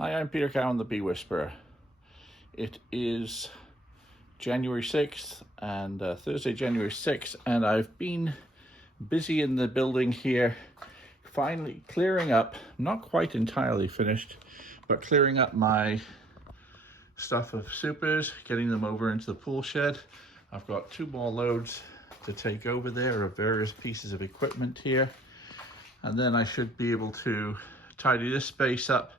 Hi, I'm Peter Cowan, the Bee Whisperer. It is January 6th and Thursday, January 6th, and I've been busy in the building here, finally clearing up, not quite entirely finished, but clearing up my stuff of supers, getting them over into the pool shed. I've got 2 more loads to take over there of various pieces of equipment here, and then I should be able to tidy this space up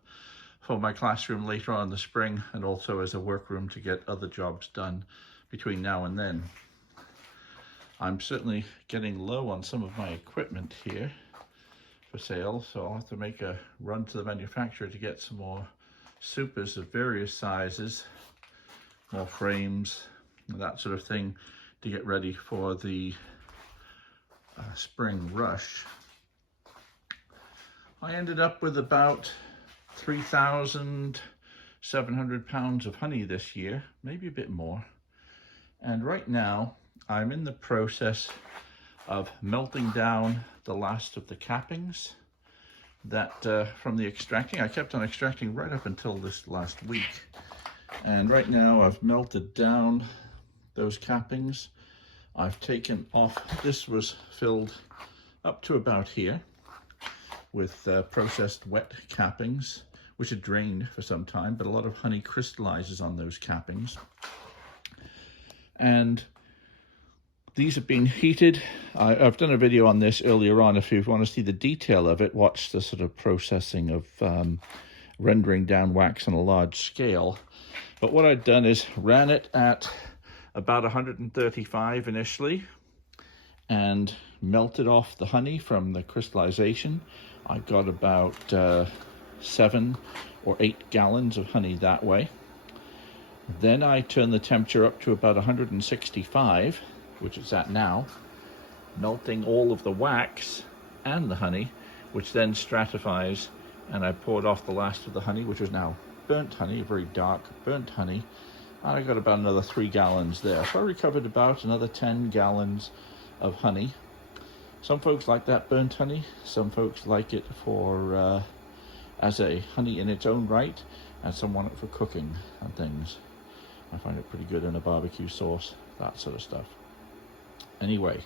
for my classroom later on in the spring, and also as a workroom to get other jobs done between now and then. I'm certainly getting low on some of my equipment here for sale, so I'll have to make a run to the manufacturer to get some more supers of various sizes, more frames, that sort of thing, to get ready for the spring rush. I ended up with about 3,700 pounds of honey this year, maybe a bit more. And right now I'm in the process of melting down the last of the cappings that from the extracting. I kept on extracting right up until this last week. And right now I've melted down those cappings. I've taken off, this was filled up to about here with processed wet cappings, which had drained for some time, but a lot of honey crystallizes on those cappings. And these have been heated. I've done a video on this earlier on. If you want to see the detail of it, watch the sort of processing of rendering down wax on a large scale. But what I'd done is ran it at about 135 initially and melted off the honey from the crystallization. I got about 7 or 8 gallons of honey that way. Then I turned the temperature up to about 165, which it's at now, melting all of the wax and the honey, which then stratifies, and I poured off the last of the honey, which was now burnt honey, very dark burnt honey, and I got about another 3 gallons there. So I recovered about another 10 gallons of honey. Some folks like that burnt honey, some folks like it for as a honey in its own right, and some want it for cooking and things. I find it pretty good in a barbecue sauce, that sort of stuff. Anyway,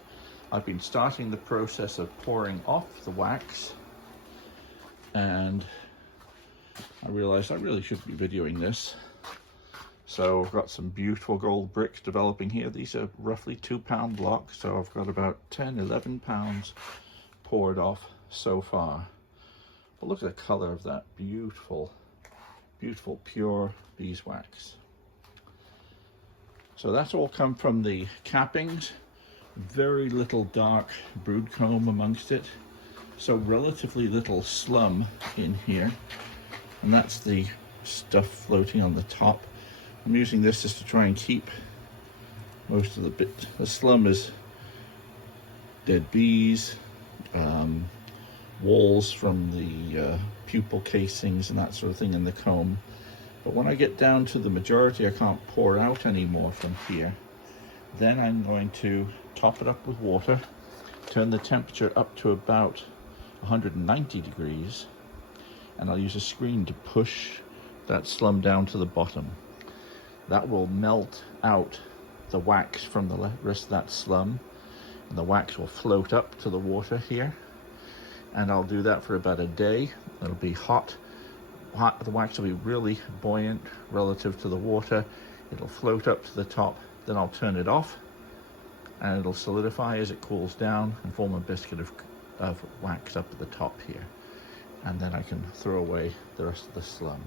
I've been starting the process of pouring off the wax, and I realized I really should be videoing this. So I've got some beautiful gold bricks developing here. These are roughly 2-pound blocks, so I've got about 10-11 pounds poured off so far. But look at the color of that beautiful, beautiful pure beeswax. So that's all come from the cappings. Very little dark brood comb amongst it. So relatively little slum in here. And that's the stuff floating on the top. I'm using this just to try and keep most of the bit. The slum is dead bees, walls from the pupal casings and that sort of thing in the comb. But when I get down to the majority, I can't pour out any more from here. Then I'm going to top it up with water, turn the temperature up to about 190 degrees, and I'll use a screen to push that slum down to the bottom. That will melt out the wax from the rest of that slum, and the wax will float up to the water here. And I'll do that for about a day. It'll be hot. The wax will be really buoyant relative to the water. It'll float up to the top. Then I'll turn it off, and it'll solidify as it cools down and form a biscuit of wax up at the top here. And then I can throw away the rest of the slum.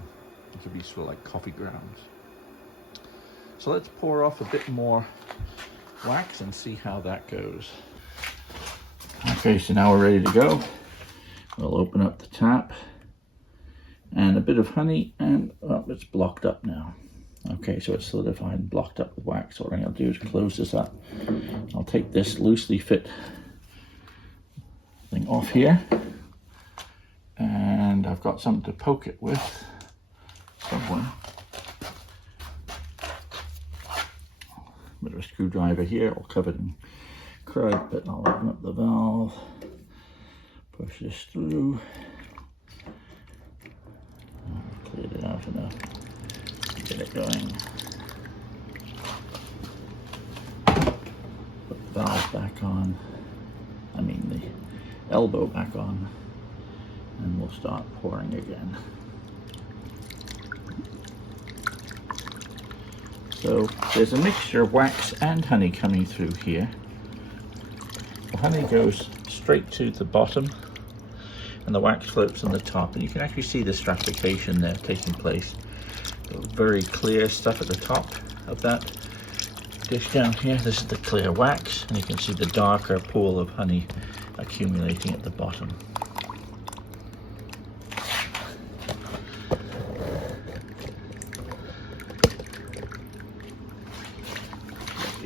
It could be sort of like coffee grounds. So let's pour off a bit more wax and see how that goes. Okay, so now we're ready to go. We'll open up the tap, and a bit of honey, and well, it's blocked up now. Okay, so it's solidified and blocked up with wax. So what I'm going to do is close this up. I'll take this loosely fit thing off here, and I've got something to poke it with. Someone. Bit of a screwdriver here, all covered in crud, but I'll open up the valve, push this through, clear it gonna get it going. Put the valve back on. I mean the elbow back on, and we'll start pouring again. So there's a mixture of wax and honey coming through here. The honey goes straight to the bottom and the wax floats on the top, and you can actually see the stratification there taking place. Very clear stuff at the top of that dish down here. This is the clear wax, and you can see the darker pool of honey accumulating at the bottom.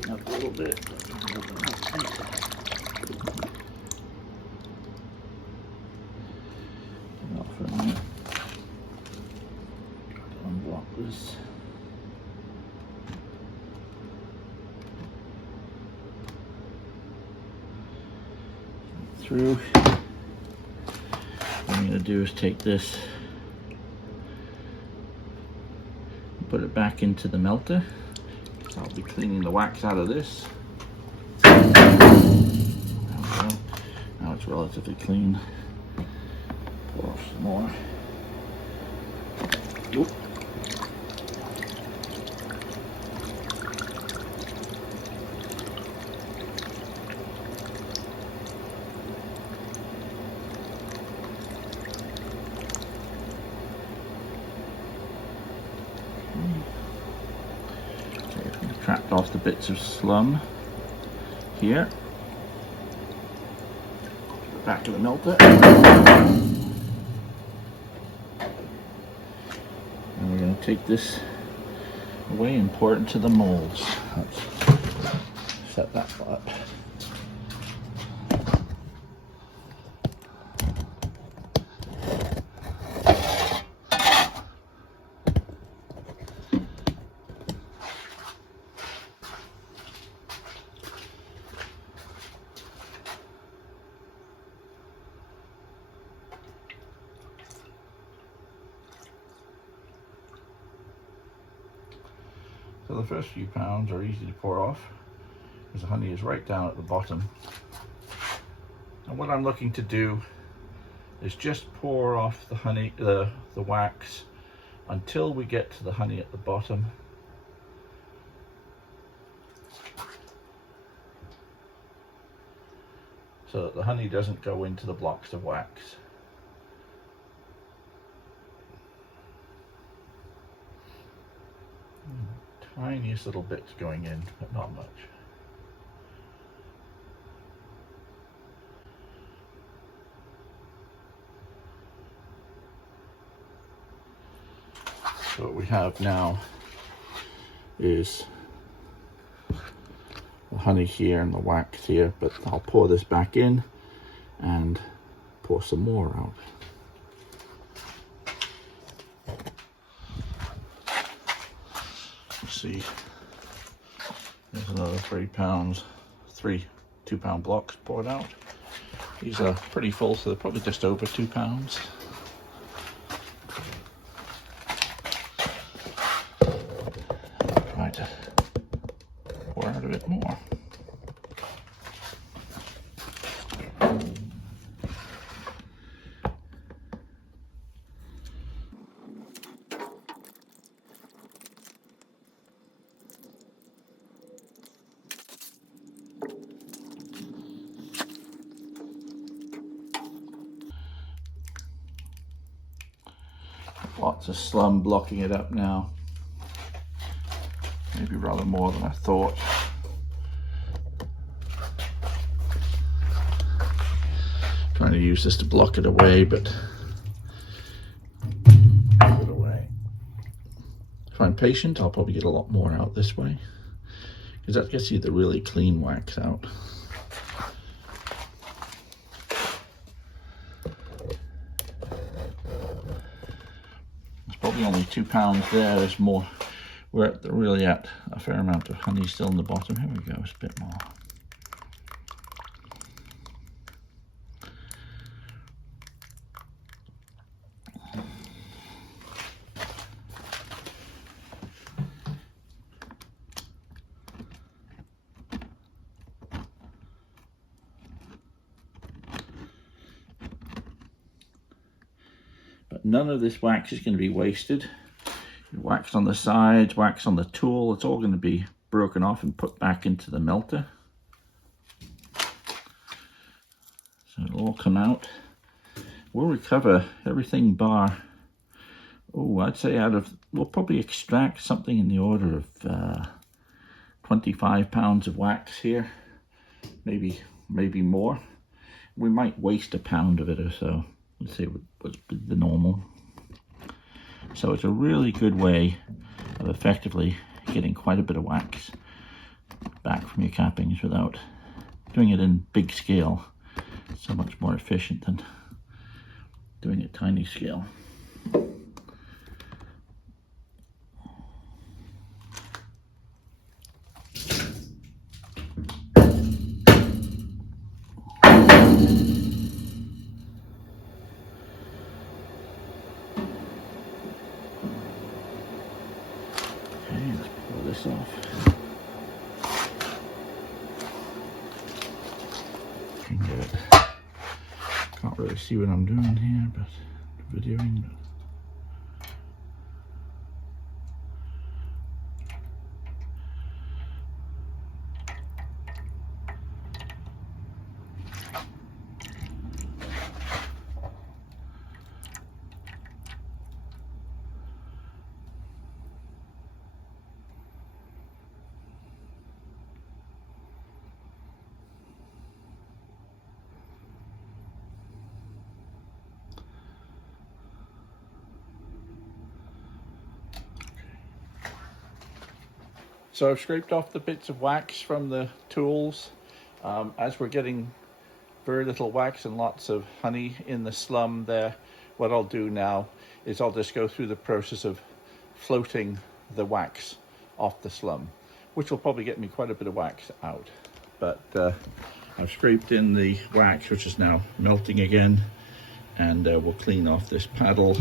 Up a little bit. Not for a minute. Unblock this. Through. What I'm going to do is take this, put it back into the melter. So I'll be cleaning the wax out of this. There we go. Now it's relatively clean. Pour off some more. Oop. Trapped off the bits of slum here. Back to the melter. And we're going to take this away and pour it into the molds. Let's set that up. So the first few pounds are easy to pour off because the honey is right down at the bottom. And what I'm looking to do is just pour off the honey, the wax, until we get to the honey at the bottom. So that the honey doesn't go into the blocks of wax. Tiniest little bits going in, but not much. So what we have now is the honey here and the wax here, but I'll pour this back in and pour some more out. See, there's another 3 pounds, 2-pound blocks poured out. These are pretty full, so they're probably just over 2 pounds. Try to pour out a bit more. Lots of slum blocking it up now. Maybe rather more than I thought. Trying to use this to block it away, but block it away. If I'm patient, I'll probably get a lot more out this way, because that gets you the really clean wax out. Probably only 2 pounds there. There's more. We're really at a fair amount of honey still in the bottom. Here we go, it's a bit more. none of this wax is going to be wasted. Wax on the sides, wax on the tool, it's all going to be broken off and put back into the melter. So it'll all come out. We'll recover everything bar, oh, I'd say we'll probably extract something in the order of 25 pounds of wax here, maybe more. We might waste a pound of it or so. Let's say what's the normal. So it's a really good way of effectively getting quite a bit of wax back from your cappings without doing it in big scale. It's so much more efficient than doing it tiny scale. This off. Can't really see what I'm doing here, but videoing. So I've scraped off the bits of wax from the tools. As we're getting very little wax and lots of honey in the slum there, what I'll do now is I'll just go through the process of floating the wax off the slum, which will probably get me quite a bit of wax out. But I've scraped in the wax, which is now melting again, and we'll clean off this paddle.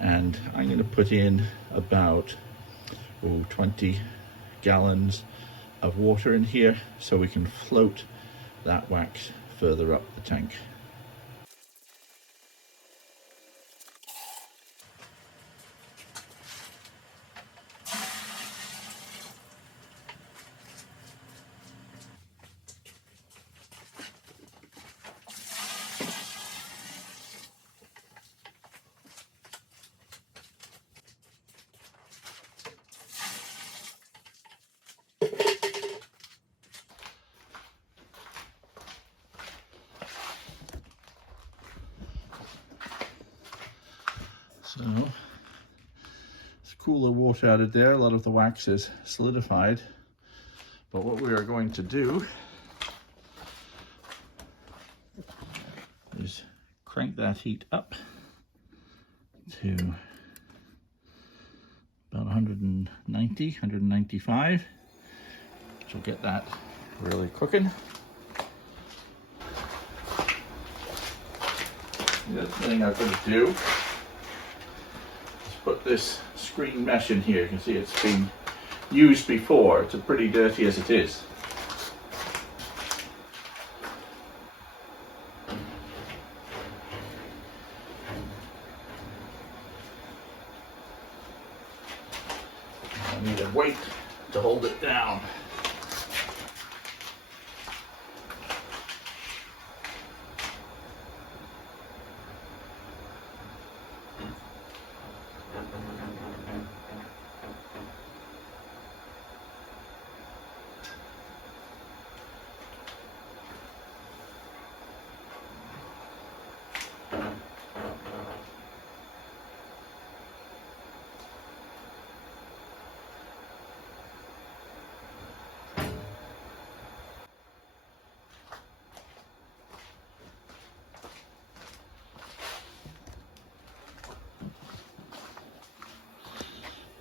And I'm going to put in about 20 gallons of water in here so we can float that wax further up the tank. So it's cooler water out of there. A lot of the wax is solidified. But what we are going to do is crank that heat up to about 190, 195, which will get that really cooking. The other thing I'm going to do is put this screen mesh in here. You can see it's been used before. It's pretty dirty as it is. I need a weight to hold it down.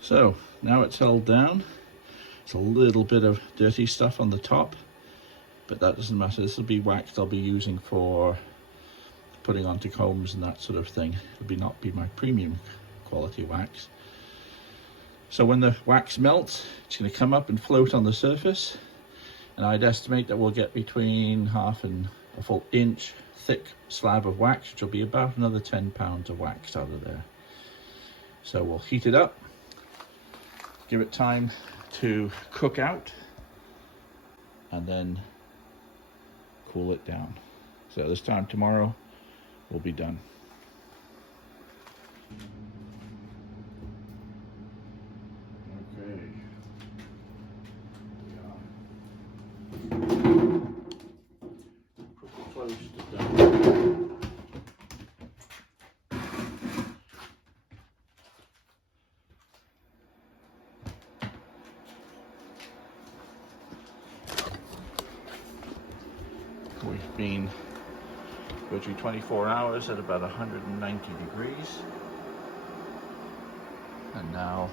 So now it's held down. It's a little bit of dirty stuff on the top, but that doesn't matter. This will be wax I'll be using for putting onto combs and that sort of thing. It'll not be my premium quality wax. So when the wax melts, it's going to come up and float on the surface, and I'd estimate that we'll get between half and a full inch thick slab of wax, which will be about another 10 pounds of wax out of there. So we'll heat it up, give it time to cook out, and then cool it down. So this time tomorrow we'll be done. Okay. Pretty close to done. We've been virtually 24 hours at about 190 degrees. And now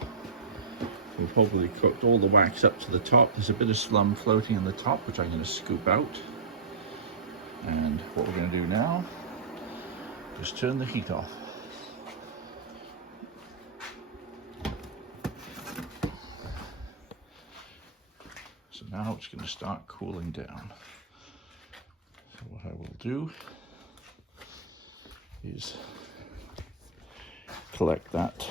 we've hopefully cooked all the wax up to the top. There's a bit of slum floating on the top, which I'm going to scoop out. And what we're going to do now, just turn the heat off. So now it's going to start cooling down. So what I will do is collect that.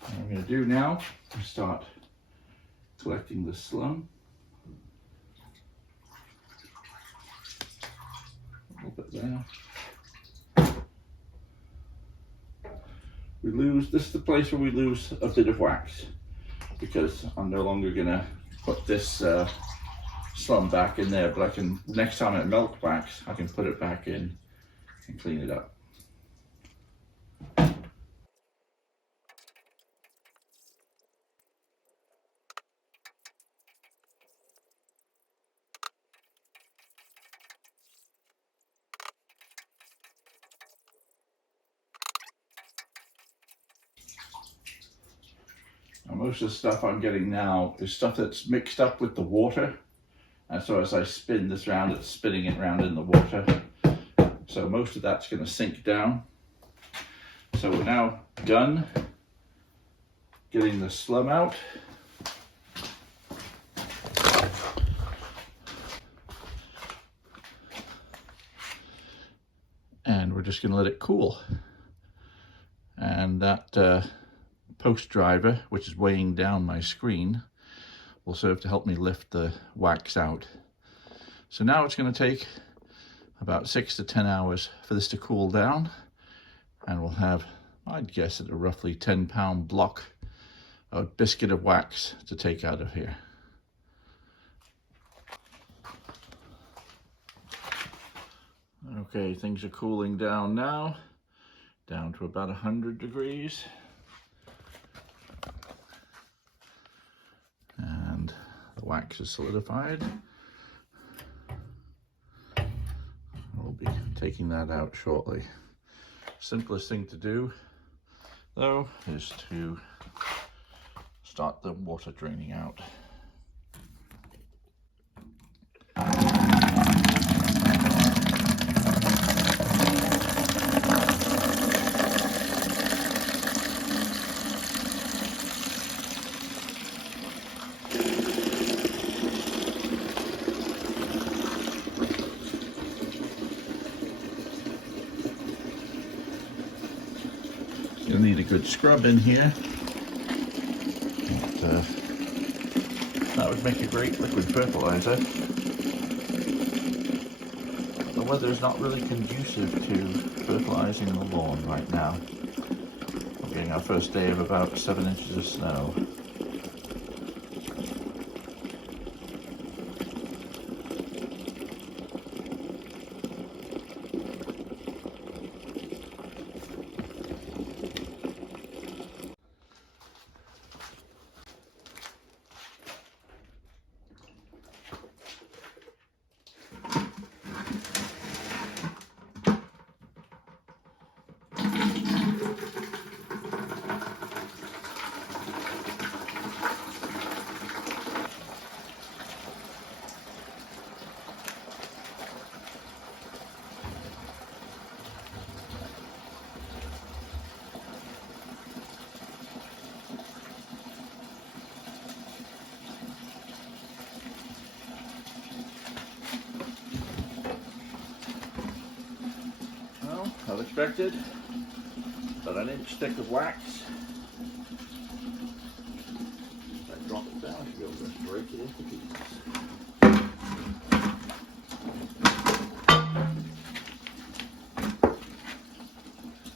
What I'm going to do now is start collecting the slum. A little bit there. We lose, this is the place where we lose a bit of wax, because I'm no longer gonna put this slum back in there, but I can, next time I melt wax, I can put it back in and clean it up. Now, most of the stuff I'm getting now is stuff that's mixed up with the water, and so as I spin this round, it's spinning it round in the water. So most of that's going to sink down. So we're now done getting the slum out. And we're just going to let it cool. And that post driver, which is weighing down my screen, will serve to help me lift the wax out. So now it's going to take about 6 to 10 hours for this to cool down, and we'll have, I'd guess, a roughly 10-pound block of biscuit of wax to take out of here. Okay, things are cooling down now, down to about 100 degrees. And the wax is solidified. We'll be taking that out shortly. Simplest thing to do, though, is to start the water draining out. You'll need a good scrub in here. But, that would make a great liquid fertilizer. The weather is not really conducive to fertilizing the lawn right now. We're getting our first day of about 7 inches of snow. expected. About an inch thick of wax. If I drop it down, I should be able to break it into pieces.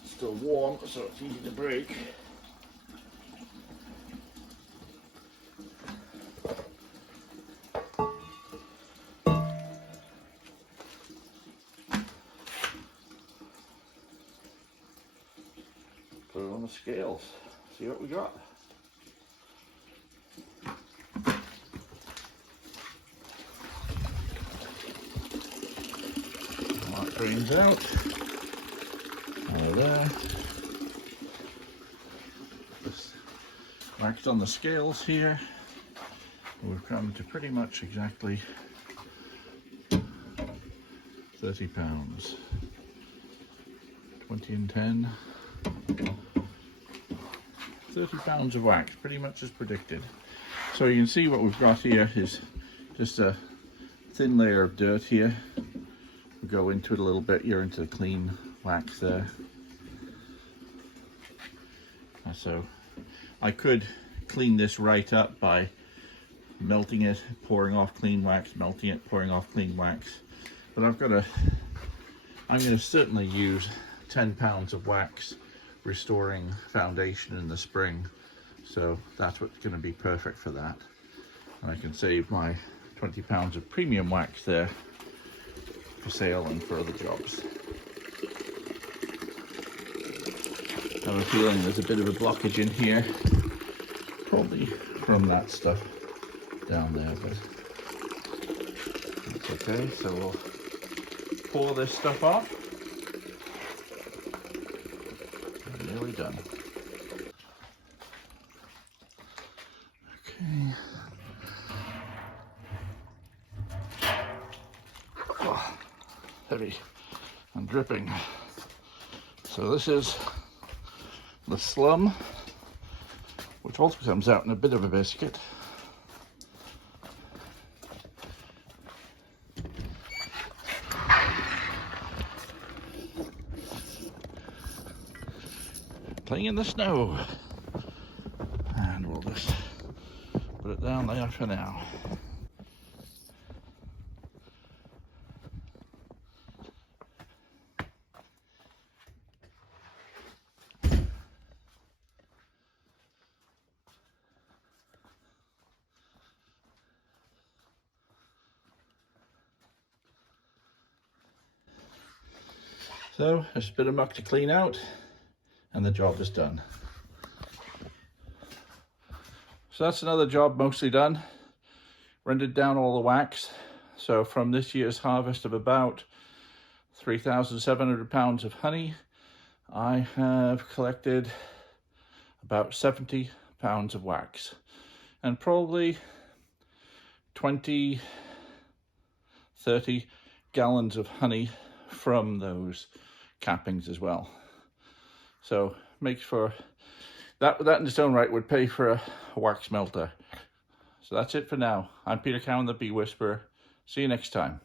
It's still warm, so it's easy to break. Put it on the scales, see what we got. That drains out. There. Just waxed on the scales here. We've come to pretty much exactly 30 pounds. 20 and 10. 30 pounds of wax, pretty much as predicted. So you can see what we've got here is just a thin layer of dirt here. We go into it a little bit, you're into the clean wax there. So I could clean this right up by melting it, pouring off clean wax, melting it, pouring off clean wax. But I'm going to certainly use 10 pounds of wax restoring foundation in the spring. So that's what's going to be perfect for that. And I can save my 20 pounds of premium wax there for sale and for other jobs. I have a feeling there's a bit of a blockage in here, probably from that stuff down there, but that's okay. So we'll pour this stuff off. And nearly done. Okay. Oh, heavy and dripping. So this is the slum, which also comes out in a bit of a biscuit. Playing in the snow. And we'll just put it down there for now. So, there's a bit of muck to clean out, and the job is done. So that's another job mostly done. Rendered down all the wax. So from this year's harvest of about 3,700 pounds of honey, I have collected about 70 pounds of wax. And probably 20, 30 gallons of honey from those cappings as well. So makes for that in its own right would pay for a wax melter. So that's it for now. I'm Peter Cowan, the Bee Whisperer. See you next time.